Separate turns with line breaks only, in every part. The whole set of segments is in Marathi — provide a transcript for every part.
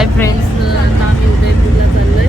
हाय फ्रेंड्स आम्ही उदयपूरला चाललोय.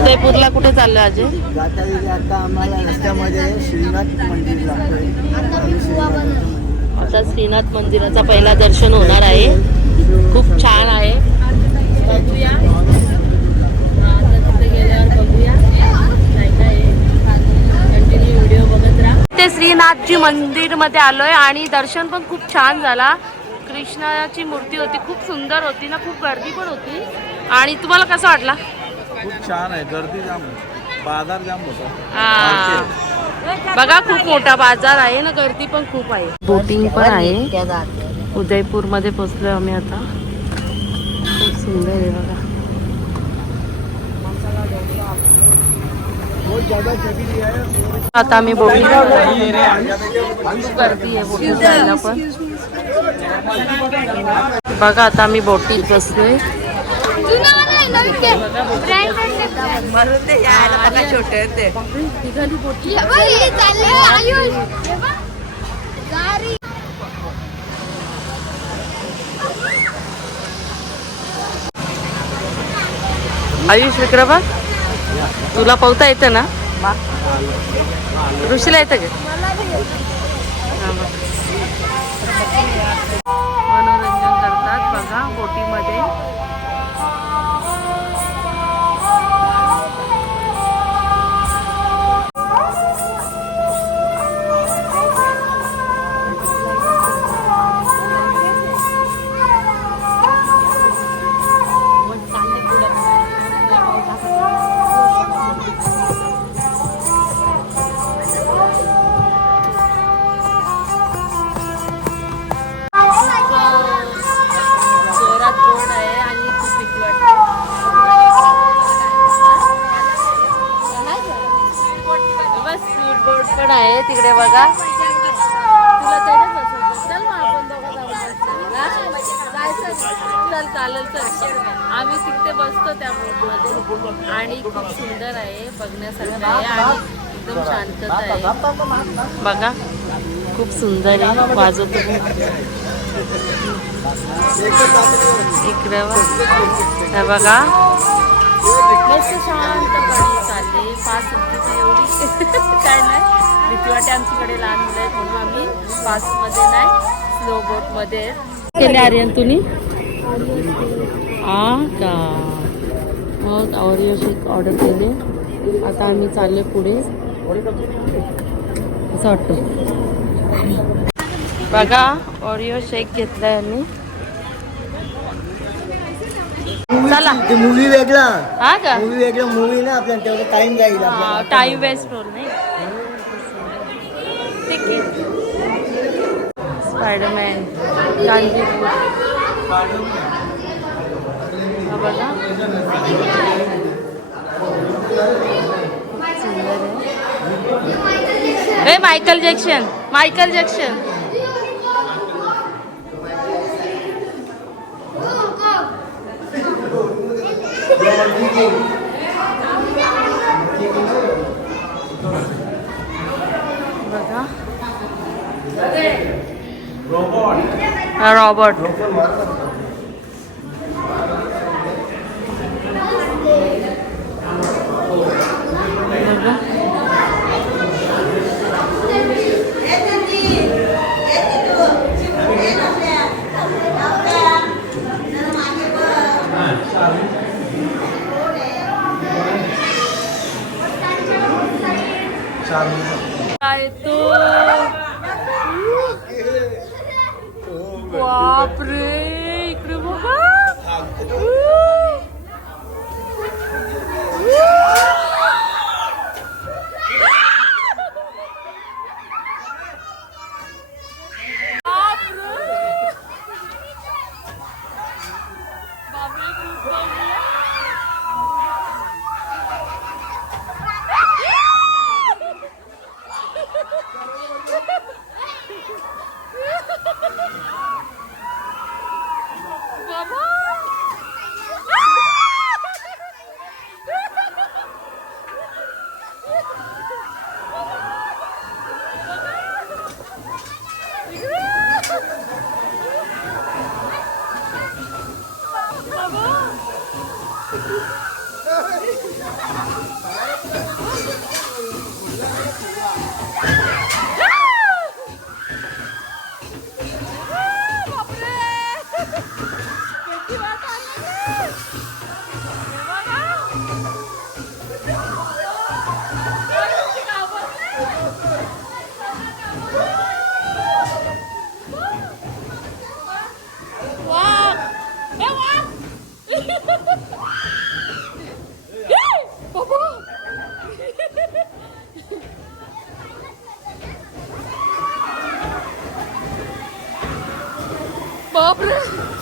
उदयपूरला कुठे चाललोय अजय
वेळी आता आम्हाला रस्त्यामध्ये श्रीनाथ मंदिर लागतोय.
आता श्रीनाथ मंदिराचा पहिला दर्शन होणार आहे. खूप छान आहे. बघूया आता तिथे गेल्यावर बघूया. काय काय आहे. कंटिन्यू व्हिडिओ बघत राहा. ते श्रीनाथजी मंदिरमध्ये आलोय आणि दर्शन पण खूप छान झाला. कृष्णाची मूर्ती होती. खूप सुंदर होती ना खूप गर्दी पण होती. आणि तुम्हाला कसं वाटला?
खूप छान आहे. गर्दी जाम. बाजार जाम होता.
हा. बघा खूप मोठा बाजार आहे ना गर्दी पण खूप आहे. बोटिंग पण आहे. उदयपूरमध्ये पोहोचलोय आम्ही आता. खूप सुंदर आहे बघा. आता आम्ही बोटिंग खूप गर्दी आहे बोटिंग पण. बघा आता आम्ही बोटीत बसलोय. आयुष विक्रमा तुला पोहता येतं ना? ऋषीला येतं का? बघा तिकडे बघा. तुला चल मग आपण. हा? चल चालेल चल. आम्ही तिकडे बसतो त्या बोटमध्ये आणि खूप सुंदर आहे बघण्यासारखं आहे आणि एकदम शांतता आहे. बघा खूप सुंदर आहे. वाजवतो. इकडे बघ. हे बघा. मस्त शांतपणे चालले. पाच एवढी. काय नाही. भीती वाटे आमच्याकडे लहान मुलं आहेत म्हणून आम्ही पासमध्ये नाही स्लो बोटमध्ये केले आर्यन तुम्ही? हा का? मग ऑरिओ शेक ऑर्डर केले. आता आम्ही चालले पुढे. असं वाटतं बघा ऑरिओ शेक घेतला यांनी. चला.
ते मूवी वेगळा.
हा का?
मूवी वेगळा मूवी ना आपल्याला तेवढा टाइम जाईल.
टाइम वेस्ट होईल नाही. स्पायडरमॅन गांधीपूर हा बघा खूप सुंदर आहे ए मायकल जॅक्सन मायकल जॅक्सन हा रॉबर्ट. तो? बापरे काय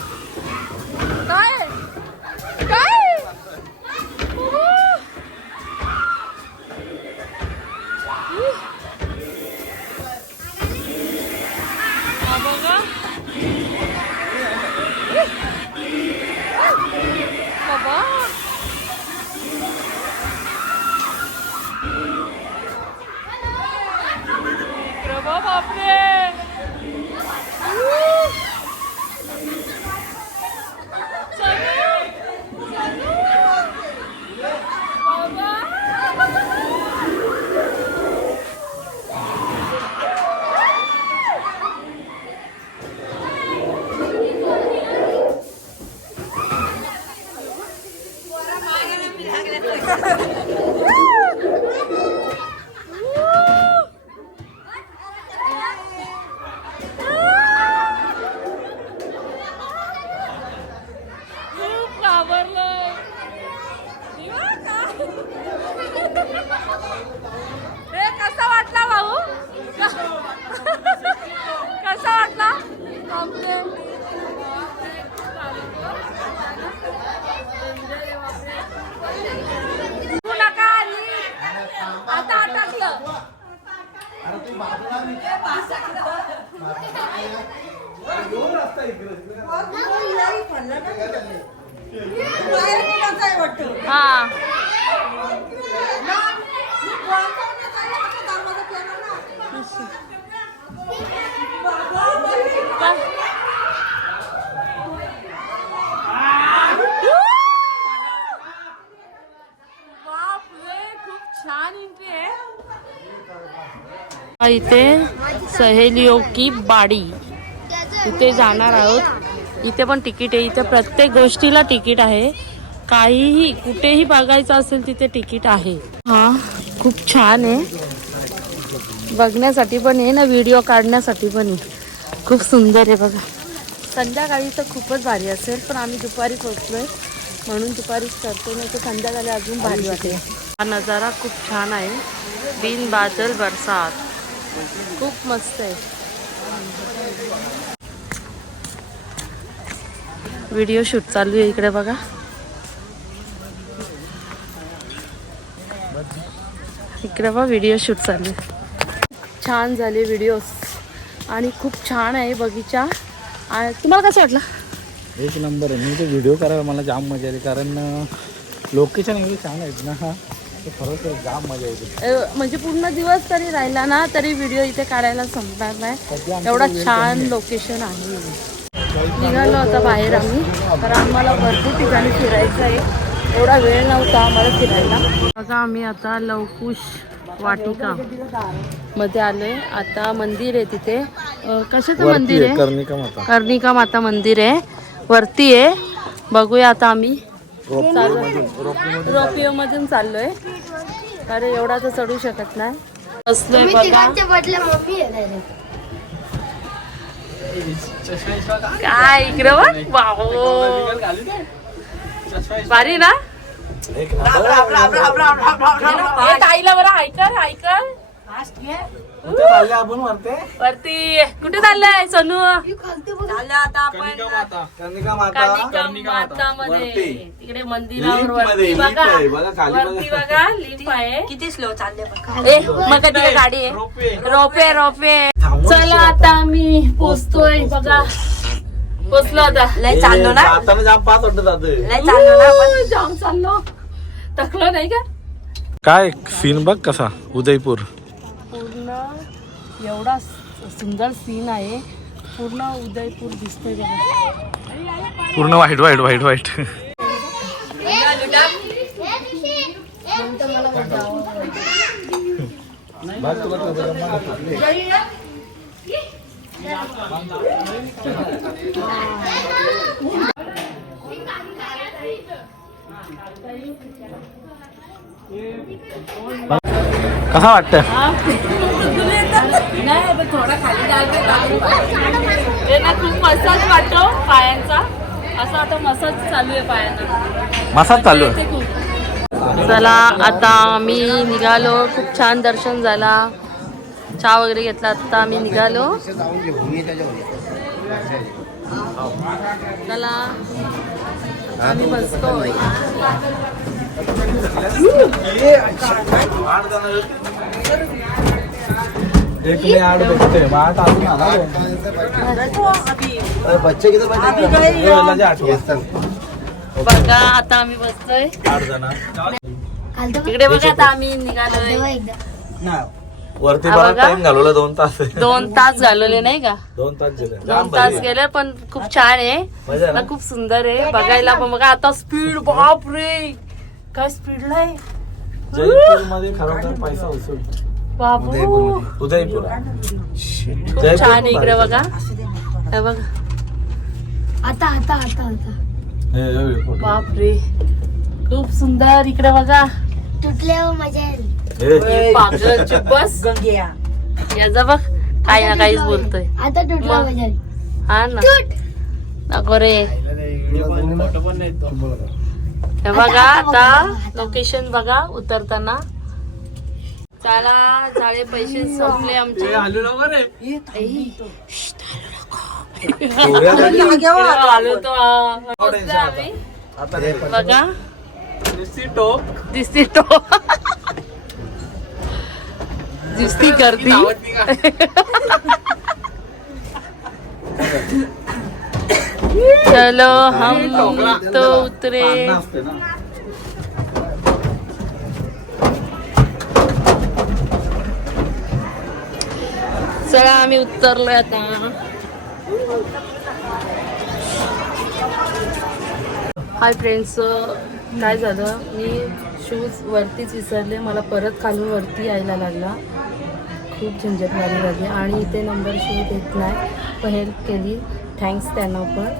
हा. खूप छान एंट्री आहे. इथे सहेलियों हो की बाडी. इथे जाणार आहोत. इथे पण तिकीट आहे. इथे प्रत्येक गोष्टीला तिकीट आहे. काहीही कुठेही बघायचं असेल तिथे तिकीट आहे. हा खूप छान आहे. बघण्यासाठी पण आहे ना व्हिडिओ काढण्यासाठी पण आहे. खूप सुंदर आहे बघा. संध्याकाळी तर खूपच भारी असेल पण आम्ही दुपारी आहे म्हणून दुपारीच करतो नाही तर संध्याकाळी अजून भारी वाटेल. हा नजारा खूप छान आहे. बिन बादल बरसात. खूप मस्त आहे. व्हिडिओ शूट चालू आहे इकडे बघा. इकडे बघा व्हिडिओ शूट चालू आहे. छान झाले व्हिडिओज. आणि खूप छान आहे बगीचा. आणि तुम्हाला कसं वाटलं?
एक नंबर आहे. मी ते व्हिडिओ करायला मला जाम मजा आली कारण लोकेशन म्हणजे छान आहेत ना. हा
म्हणजे पूर्ण दिवस तरी राहिला ना तरी व्हिडिओ इथे काढायला संपणार नाही. एवढा छान लोकेशन आहे. निघालो आता बाहेर आम्ही. तर आम्हाला भरपूर ठिकाणी फिरायचं आहे. एवढा वेळ नव्हता आम्हाला फिरायला. बघा आम्ही आता लवकुश वाटिका मध्ये आलोय. आता मंदिर आहे तिथे. कशाचं मंदिर आहे?
कर्णिका माता.
कर्णिका माता मंदिर आहे. वरती आहे. बघूया आता आम्ही. रोपिओ मधून चाललोय. अरे एवढा तर चढू शकत नाही. काय इकडं. भारी ना? ताईला बरं ऐकर ऐकर
कुठे चालले आपण वरते?
वरती. कुठे चाललंय सोनू?
कर्णिका माता
कर्णिका माता मध्ये.
वरती.
तिकडे मंदिरावर
Lift
वरती
मध्ये,
बघा.
lift आहे. बघा खाली बघा.
वरती बघा. लिफ्ट आहे.
किती स्लो चालले
ए मग तिकडे गाडी? आहे
रोपवे.
रोपे रोपे चला आता आम्ही पोचतोय बघा. पोचलो आता.
लय चाललो ना?
जाताना जाम पाच वाटत जात
लय चाललो ना आपण.
जाम चाललो. थकलो नाही का?
काय सीन बघ कसा उदयपूर.
एवढा सुंदर सीन आहे. पूर्ण उदयपूर दिसतोय बघा.
पूर्ण वाईट वाईट वाईट वाईट. कसा वाटत
थोडा खाली ते ना खूप मसाज वाटतो पायांचा. असं वाटतं मसाज चालू आहे पायांना.
मसाज चालू आहे.
खूप. चला आता आम्ही निघालो. खूप छान दर्शन झाला. चहा वगैरे घेतला आता आम्ही निघालो. चला आम्ही बसतोय
एक आठ आठ अजून आला
अरे बच्चे
आठ
बघा आता आम्ही बसतोय.
जण.
इकडे बघा आता आम्ही निघालोय.
वरती. टाइम घालवला दोन तास.
दोन तास घालवले नाही का?
दोन तास गेले.
दोन तास गेले पण खूप छान आहे. खूप सुंदर आहे. बघायला पण बघा आता स्पीड बाप रे काय स्पीडला आहे?
जयपूरमध्ये खरोखर पैसा
बाबू.
उदयपूर.
खूप छान आहे इकडे बघा. हे बघा.
आता आता आता आता.
बाप रे खूप सुंदर इकडे बघा.
तुटल्यावर मजा येईल
हे. बस. याचा बघ. काही ना काहीच बोलतोय.
आता तुटल्यावर
मग.
मजा
हा ना.
तूट.
नको रे. हे बघा आता लोकेशन बघा उतरताना. चला झाले पैसे संपले आमचे. आलो. बघा. दिसती तो दिसती गर्दी. चलो हम तो उतरे. चला आम्ही उतरलोय आता. हाय फ्रेंड्स काय झालं? मी शूज वरतीच विसरले. मला परत खालून वरती यायला लागला. खूप झंझट मारी लागली आणि इथे नंबर शूज घेतला नाही. पण हेल्प केली. थँक्स त्यांना पण.